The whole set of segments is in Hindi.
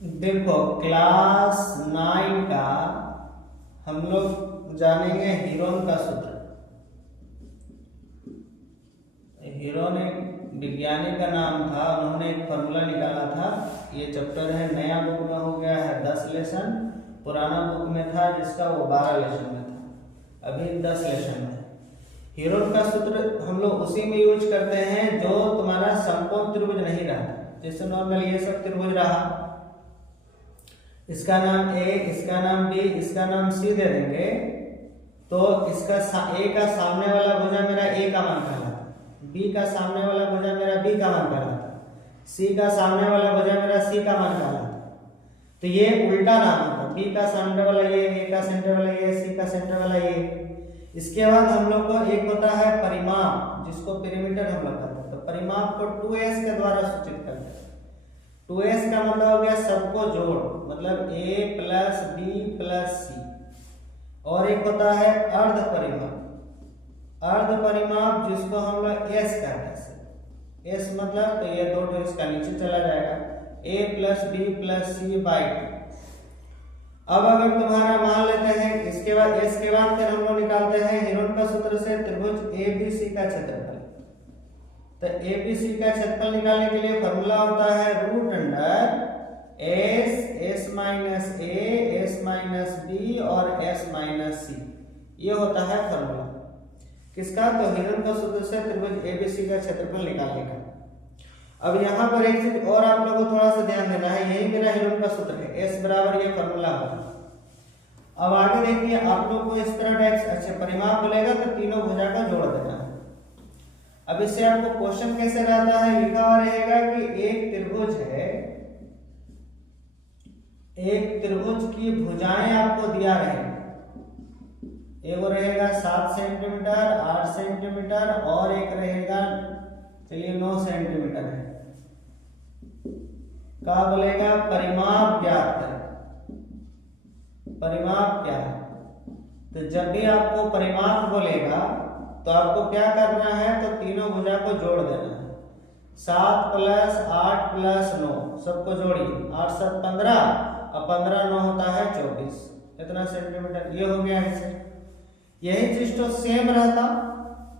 देखो क्लास 9 का हम लोग जानेंगे हीरोन का सूत्र। हीरोन एक वैज्ञानिक का नाम था, उन्होंने एक फॉर्मूला निकाला था। ये चैप्टर है, नया बुक में हो गया है 10 लेसन, पुराना बुक में था जिसका वो 12 लेसन में था, अभी 10 लेसन में। हीरोन का सूत्र हम लोग उसी में यूज करते हैं जो तुम्हारा समकोण त्रिभुज नहीं रहा। जैसे नॉर्मल ये सब त्रिभुज रहा, इसका नाम ए, इसका नाम बी, इसका नाम सी दे देंगे, तो इसका ए का सामने वाला भुजा मेरा ए का मान कहलाता, बी का सामने वाला भुजा मेरा बी का मान कहलाता, सी का सामने वाला भुजा मेरा सी का मान कहलाता। तो ये उल्टा नाम होता, बी का सेंटर वाला ये, ए का सेंटर वाला ये, सी का सेंटर वाला ये। इसके बाद हम लोग को एक होता है परिमाप, जिसको पेरीमीटर हम लोग कहते हैं। तो परिमाप को 2s के द्वारा सूचित करते हैं। 2s का मतलब हो गया सबको जोड़, मतलब a प्लस बी प्लस सी। और एक होता है अर्ध परिमाप, अर्ध परिमाप जिसको हम लोग s कहते हैं। s मतलब तो ये दो तो इसका नीचे चला जाएगा, a plus B plus C by 2। अब अगर तुम्हारा मान लेते हैं इसके बाद s के बाद फिर हम लोग निकालते हैं हीरोन का सूत्र से त्रिभुज ABC का क्षेत्रफल। तो ABC का क्षेत्रफल निकालने के लिए फॉर्मूला होता है root under s minus a, s minus b और s माइनस c। ये होता है फॉर्मूला किसका? तो हीरोन का सूत्र से त्रिभुज ABC का क्षेत्रफल निकालने का। अब यहाँ पर एक चीज और आप लोगों को थोड़ा सा ध्यान देना है, यही मेरा हीरोन का सूत्र है, s बराबर ये फॉर्मूला होगा। अब आगे देखिए, आप लोग को इस तरह टाइप अच्छा परिमाप बोलेगा तो तीनों भुजा का जोड़ देना है। अब इससे आपको क्वेश्चन कैसे रहता है, लिखा हुआ रहेगा कि एक त्रिभुज है, एक त्रिभुज की भुजाएं आपको दिया रहेगा, एक रहेगा 7 सेंटीमीटर 8 सेंटीमीटर और एक रहेगा चलिए 9 सेंटीमीटर है। क्या बोलेगा? परिमाप ज्ञात है, परिमाप क्या है। तो जब भी आपको परिमाप बोलेगा तो आपको क्या करना है, तो तीनों भुजा को जोड़ देना है। 7 प्लस 8 प्लस 9 सबको जोड़िए, 8 7 15 और 15 9 होता है 24, इतना सेंटीमीटर। ये हो गया ऐसे। यही चीज तो सेम रहता,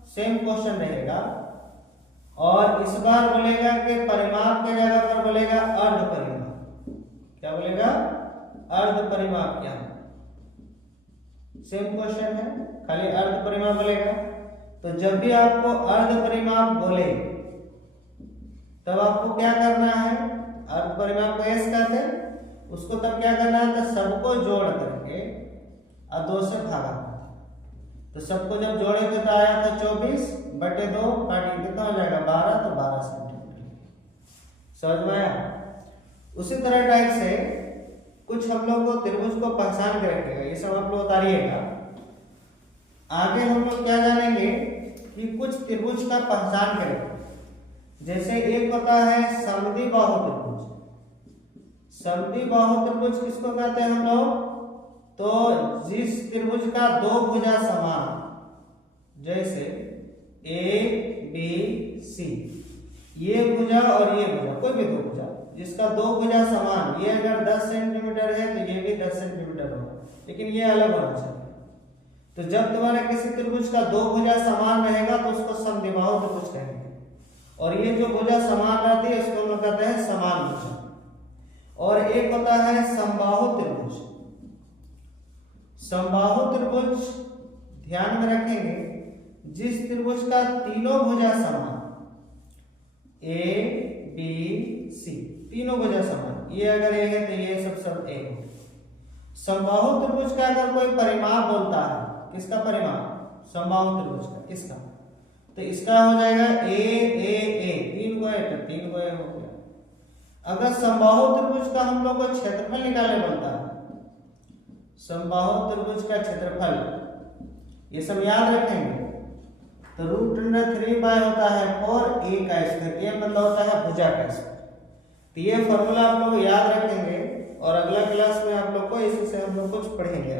सेम क्वेश्चन रहेगा। और इस बार बोलेगा कि परिमाप के जगह पर बोलेगा अर्ध परिमाप। क्या बोलेगा? अर्ध परिमाप क्या है? सेम क्वेश्चन है, खाली अर्ध परिमाप बोलेगा। तो जब भी आपको अर्ध परिमाप बोले तब आपको क्या करना है, अर्ध परिमाप को s कहते हैं, उसको तब क्या करना है, तो सबको जोड़ करके और 2 से भागा। तो सबको जब जोड़े तो आया था 24 बटे 2 काटिए कितना हो जाएगा 12, तो 12 सेंटीमीटर। समझ में आया? उसी तरह टाइप से कुछ हम लोग को त्रिभुज को पहचान के रखेगा, ये सब आप लोग उतारिएगा। आगे हम लोग क्या जानेंगे कि कुछ त्रिभुज का पहचान करेंगे। जैसे एक होता है समद्विबाहु त्रिभुज। समद्विबाहु त्रिभुज किसको कहते हैं हम लोग? तो जिस त्रिभुज का दो भुजा समान, जैसे ए बी सी, ये भुजा और ये भुजा, कोई भी दो भुजा जिसका दो भुजा समान, ये अगर 10 सेंटीमीटर है तो ये भी 10 सेंटीमीटर होगा, लेकिन ये अलग होना चाहिए। तो जब तुम्हारे किसी त्रिभुज का दो भुजा समान रहेगा तो उसको समद्विबाहु त्रिभुज कहेंगे। और ये जो भुजा समान रहती है उसको हम लोग कहते हैं समान भुजा। और एक होता है समबाहु त्रिभुज। समबाहु त्रिभुज ध्यान में रखेंगे, जिस त्रिभुज का तीनों भुजा समान, ए बी सी तीनों भुजा समान, ये अगर ए है तो ये सब ए हो। समबाहु त्रिभुज का अगर कोई परिमाप बोलता है, किसका परिमाप? समबाहु त्रिभुज का, किसका? तो इसका हो जाएगा ए ए ए, 3 गो तो 3 गो हो गया। अगर समबाहु त्रिभुज का हम लोग को क्षेत्रफल निकालने बोलता है, समबाहु त्रिभुज का क्षेत्रफल, ये सब याद रखेंगे। तो रूट अंडर 3 पाई होता है 4 a का स्क्वायर, ये मतलब होता है भुजा का स्क्वायर। तो ये फॉर्मूला आप लोग याद रखेंगे और अगला क्लास में आप लोग को इसी से हम लोग कुछ पढ़ेंगे।